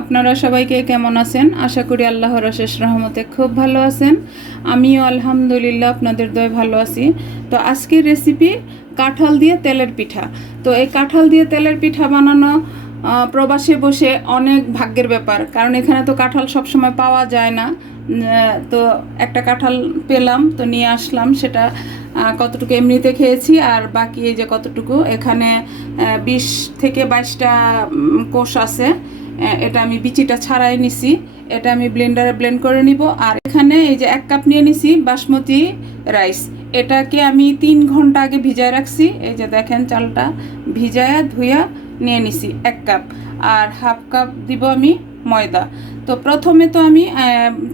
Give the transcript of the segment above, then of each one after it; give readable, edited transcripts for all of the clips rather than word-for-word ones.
আপনারা সবাইকে কেমন আছেন? আশা করি আল্লাহর অশেষ রহমতে খুব ভালো আছেন। আমিও আলহামদুলিল্লাহ আপনাদের দয়ায় ভালো আছি। তো আজকের রেসিপি কাঁঠাল দিয়ে তেলের পিঠা। তো এই কাঁঠাল দিয়ে তেলের পিঠা বানানো প্রবাসে বসে অনেক ভাগ্যের ব্যাপার, কারণ এখানে তো কাঁঠাল সবসময় পাওয়া যায় না। তো একটা কাঁঠাল পেলাম, তো নিয়ে আসলাম। সেটা কতটুকু এমনিতে খেয়েছি, আর বাকি এই যে কতটুকু এখানে 20 থেকে 22টা কোষ আছে। এটা আমি বিচিটা ছাড়াই নিছি। এটা আমি ব্লেন্ডারে ব্লেন্ড করে নিব। আর এখানে এই যে 1 কাপ নিয়ে নিছি বাসমতি রাইস। এটাকে আমি 3 ঘন্টা আগে ভিজায় রাখছি। এই যে দেখেন, চালটা ভিজায়া ধুইয়া নিয়ে নিছি 1 কাপ। আর হাফ কাপ দিব আমি ময়দা। তো প্রথমে তো আমি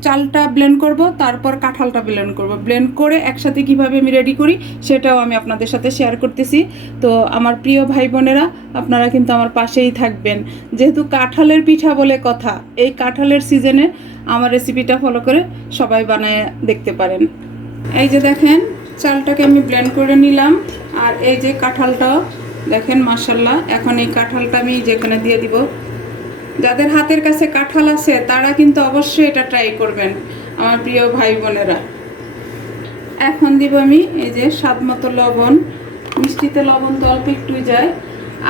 চালটা ব্লেন্ড করব, তারপর কাঁঠালটা ব্লেন্ড করব। ব্লেন্ড করে একসাথে কিভাবে আমি রেডি করি সেটাও আমি আপনাদের সাথে শেয়ার করতেছি। তো আমার প্রিয় ভাই বোনেরা, আপনারা কিন্তু আমার পাশেই থাকবেন। যেহেতু কাঁঠালের পিঠা বলে কথা, এই কাঁঠালের সিজনে আমার রেসিপিটা ফলো করে সবাই বানায় দেখতে পারেন। এই যে দেখেন, চালটাকে আমি ব্লেন্ড করে নিলাম। আর এই যে কাঁঠালটাও দেখেন, মাশাল্লাহ। এখন এই কাঁঠালটা আমি যেখানে দিয়ে দিব। যাদের হাতের কাছে কাঁঠাল আছে তারা কিন্তু অবশ্যই এটা ট্রাই করবেন, আমার প্রিয় ভাই বোনেরা। এখন দিব আমি এই যে স্বাদ মতো লবণ। মিষ্টিতে লবণ তো অল্প একটুই যায়।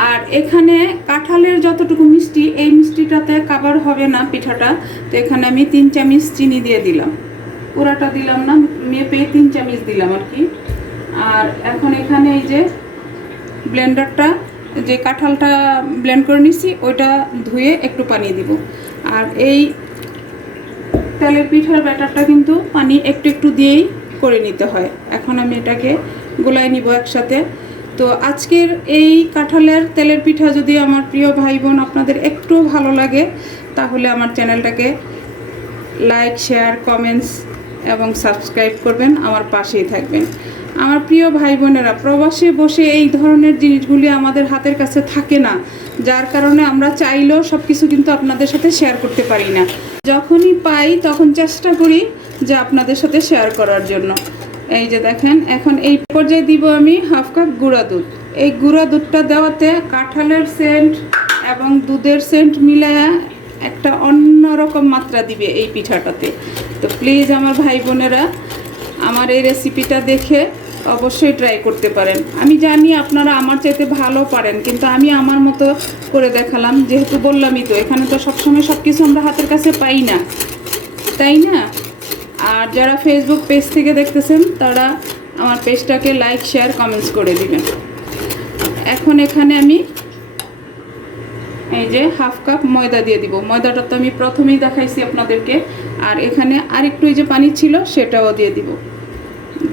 আর এখানে কাঁঠালের যতটুকু মিষ্টি, এই মিষ্টিটাতে কাভার হবে না পিঠাটা। তো এখানে আমি 3 চামচ চিনি দিয়ে দিলাম। পুরাটা দিলাম না, মেপে 3 চামচ দিলাম আর কি। আর এখন এখানে এই যে ব্লেন্ডারটা, যে কাঁঠালটা ব্লেন্ড করে নিছি, ওইটা ধুয়ে একটু পানি দিব। আর এই তেলের পিঠার ব্যাটারটা কিন্তু পানি একটু একটু দিয়েই করে নিতে হয়। এখন আমি এটাকে গোলায় নিব একসাথে। তো আজকের এই কাঁঠালের তেলের পিঠা যদি আমার প্রিয় ভাই বোন আপনাদের একটু ভালো লাগে, তাহলে আমার চ্যানেলটাকে লাইক, শেয়ার, কমেন্টস এবং সাবস্ক্রাইব করবেন, আমার পাশেই থাকবেন। আমার প্রিয় ভাই বোনেরা, প্রবাসে বসে এই ধরনের জিনিসগুলি আমাদের হাতের কাছে থাকে না, যার কারণে আমরা চাইলেও সব কিছু কিন্তু আপনাদের সাথে শেয়ার করতে পারি না। যখনই পাই তখন চেষ্টা করি যে আপনাদের সাথে শেয়ার করার জন্য। এই যে দেখেন, এখন এই পর্যায়ে দিব আমি হাফ কাপ গুঁড়া দুধ। এই গুঁড়া দুধটা দেওয়াতে কাঁঠালের সেন্ট এবং দুধের সেন্ট মিলায়া একটা অন্যরকম মাত্রা দিবে এই পিঠাটাতে। তো প্লিজ আমার ভাই বোনেরা, আমার এই রেসিপিটা দেখে অবশ্যই ট্রাই করতে পারেন। আমি জানি আপনারা আমার চাইতে ভালো পারেন, কিন্তু আমি আমার মতো করে দেখালাম। যেহেতু বললামই তো, এখানে তো সবসময় সব কিছু আমরা হাতের কাছে পাই না, তাই না? আর যারা ফেসবুক পেজ থেকে দেখতেছেন, তারা আমার পেজটাকে লাইক, শেয়ার, কমেন্টস করে দিবেন। এখন এখানে আমি এই যে হাফ কাপ ময়দা দিয়ে দিব। ময়দাটা তো আমি প্রথমেই দেখাইছি আপনাদেরকে। আর এখানে আরেকটু এই যে পানি ছিল, সেটাও দিয়ে দিব।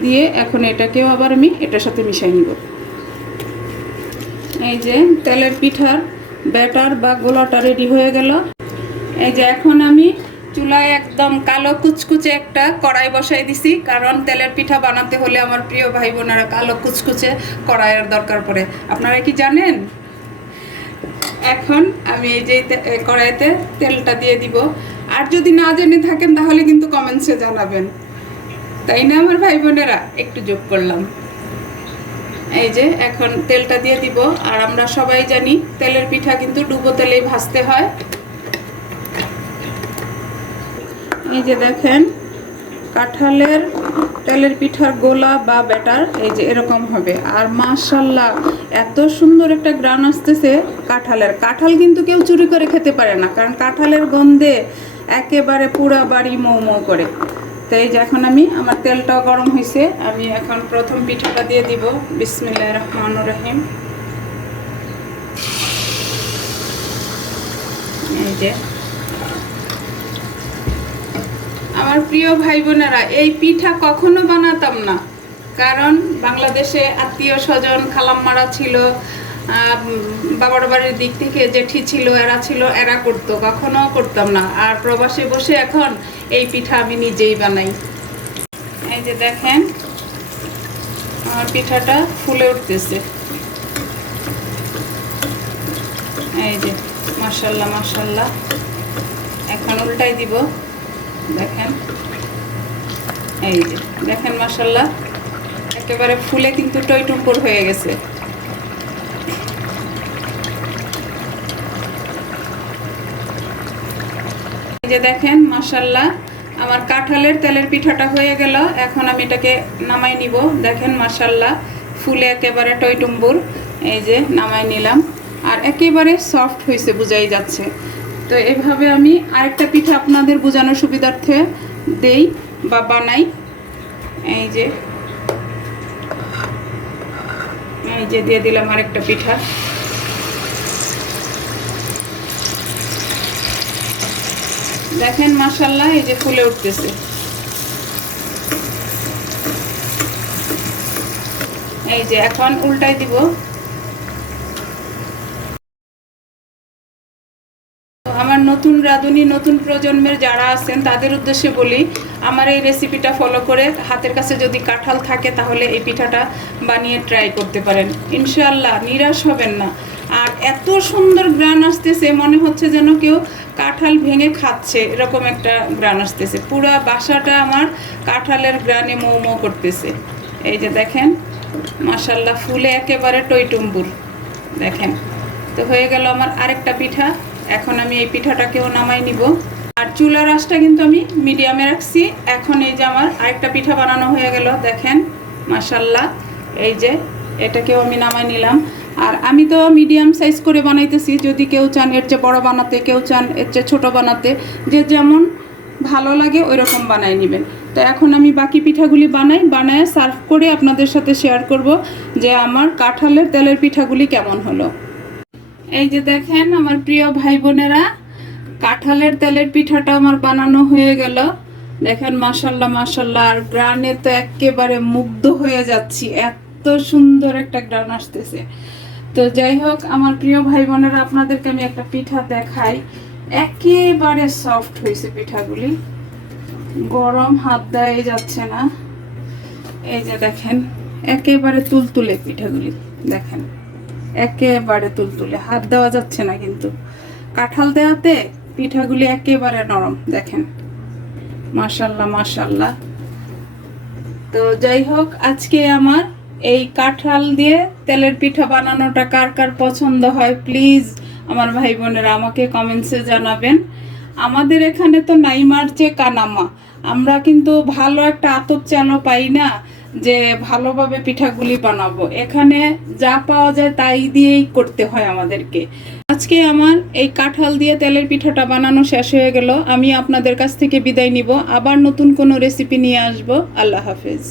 দিয়ে এখন এটাকেও আবার আমি এটার সাথে মিশাই নিব। এই যে তেলের পিঠার ব্যাটার বা গোলাটা রেডি হয়ে গেল। এই যে এখন আমি চুলায় একদম কালো কুচকুচে একটা কড়াই বসাই দিছি, কারণ তেলের পিঠা বানাতে হলে আমার প্রিয় ভাই বোনেরা কালো কুচকুচে কড়াইয়ের দরকার পড়ে। আপনারা কি জানেন? এখন আমি এই যে কড়াইতে তেলটা দিয়ে দিব। আর যদি না জেনে থাকেন তাহলে কিন্তু কমেন্টসে জানাবেন, তাই না আমার ভাই বোনেরা? একটু যোগ করলাম। এই যে এখন তেলটা দিয়ে দিব। আর আমরা সবাই জানি তেলের পিঠা কিন্তু ডুবো তেলেই ভাজতে হয়। এই যে দেখেন, কাঁঠালের তেলের পিঠার গোলা বা ব্যাটার এই যে এরকম হবে। আর মাশাল্লাহ, এত সুন্দর একটা গ্রান আসতেছে কাঁঠালের। কাঁঠাল কিন্তু কেউ চুরি করে খেতে পারে না, কারণ কাঁঠালের গন্ধে একেবারে পুরা বাড়ি মৌ মৌ করে। তো এই যে এখন আমার তেলটাও গরম হয়েছে, আমি এখন প্রথম পিঠাটা দিয়ে দিব। বিসমিল্লাহির রহমানির রহিম। এই যে আমার প্রিয় ভাই বোনেরা, এই পিঠা কখনো বানাতাম না, কারণ বাংলাদেশে আত্মীয় স্বজন খালাম্মারা ছিল, বাবার বাড়ির দিক থেকে জেঠি ছিল, এরা করতো, কখনো করতাম না। আর প্রবাসে বসে এখন এই পিঠা আমি নিজেই বানাই। এই যে দেখেন, আমার পিঠাটা ফুলে উঠতেছে। এই যে মাশাল্লাহ মাশাল্লাহ। এখন উল্টাই দিব। দেখেন, এই যে দেখেন, মাশাল্লাহ একেবারে ফুলে কিন্তু টইটুম্বুর হয়ে গেছে। এই যে দেখেন মাশাআল্লাহ আমার কাঁঠালের তেলের পিঠাটা হয়ে গেল। এখন আমি এটাকে নামাই নিব। দেখেন মাশাআল্লাহ ফুলে একেবারে টইটুম্বুর। এই যে নামাই নিলাম, আর একেবারে সফট হয়েছে, বোঝাই যাচ্ছে। তো এভাবে আমি আরেকটা পিঠা আপনাদের বোঝানোর সুবিধার্থে দেই বা বানাই। এই যে দিয়ে দিলাম আরেকটা পিঠা। দেখেন মাশাআল্লাহ এই যে ফুলে উঠতেছে। এই যে এখন উল্টাই দিব। আমার নতুন রাঁধুনি, নতুন প্রজন্মের যারা আছেন তাদের উদ্দেশ্যে বলি, আমার এই রেসিপিটা ফলো করে হাতের কাছে যদি কাঁঠাল থাকে তাহলে এই পিঠাটা বানিয়ে ট্রাই করতে পারেন। ইনশাআল্লাহ নিরাশ হবেন না। আর এত সুন্দর গ্রান আসতেছে, মনে হচ্ছে যেন কেউ কাঁঠাল ভেঙে খাচ্ছে, এরকম একটা গ্রান আসতেছে। পুরো বাসাটা আমার কাঁঠালের গ্রানে মৌ মৌ করতেছে। এই যে দেখেন মাশাআল্লাহ ফুলে একেবারে টইটুম্বুর। দেখেন তো হয়ে গেল আমার আরেকটা পিঠা। এখন আমি এই পিঠাটাকেও নামাই নিব। আর চুলার আঁচটা কিন্তু আমি মিডিয়ামে রাখছি। এখন এই যে আমার আরেকটা পিঠা বানানো হয়ে গেল। দেখেন মাশাআল্লাহ এই যে এটাকেও আমি নামাই নিলাম। আর আমি তো মিডিয়াম সাইজ করে বানাইতেছি, যদি কেউ চান এর চেয়ে বড় বানাতে, কেউ চান এর চেয়ে ছোটো বানাতে, যে যেমন ভালো লাগে ওই রকম বানাই নেবেন। তো এখন আমি বাকি পিঠাগুলি বানায় সার্ভ করে আপনাদের সাথে শেয়ার করব যে আমার কাঁঠালের তেলের পিঠাগুলি কেমন হলো। এই যে দেখেন আমার প্রিয় ভাই বোনেরা, কাঁঠালের তেলের পিঠাটা আমার বানানো হয়ে গেল। দেখেন মাশাআল্লাহ মাশাআল্লাহ, আর গ্রানে তো একেবারে মুগ্ধ হয়ে যাচ্ছি, এত সুন্দর একটা গ্রান আসতেছে। তো যাই হোক আমার প্রিয় ভাই বোনেরা, আপনাদেরকে আমি একটা পিঠা দেখাই। একেবারে সফট হয়েছে পিঠাগুলি, গরম হাত দেওয়া যাচ্ছে না। এই যে দেখেন একেবারে তুলতুলে পিঠাগুলি, দেখেন একেবারে তুলতুলে, হাত দেওয়া যাচ্ছে না, কিন্তু কাঁঠাল দেওয়াতে পিঠাগুলি একেবারে নরম। দেখেন মাশাআল্লাহ মাশাআল্লাহ। তো যাই হোক আজকে আমার এই কাঁঠাল দিয়ে তেলের পিঠা বানানোটা কার কার পছন্দ হয় প্লিজ আমার ভাই বোনেরা আমাকে কমেন্টসে জানাবেন। আমাদের এখানে তো নাইমার চেয়ে কানামা, আমরা কিন্তু ভালো একটা আতপ চালও পাই না যে ভালোভাবে পিঠাগুলি বানাবো। এখানে যা পাওয়া যায় তাই দিয়েই করতে হয় আমাদেরকে। আজকে আমার এই কাঁঠাল দিয়ে তেলের পিঠাটা বানানো শেষ হয়ে গেল। আমি আপনাদের কাছ থেকে বিদায় নিব, আবার নতুন কোনো রেসিপি নিয়ে আসবো। আল্লাহ হাফেজ।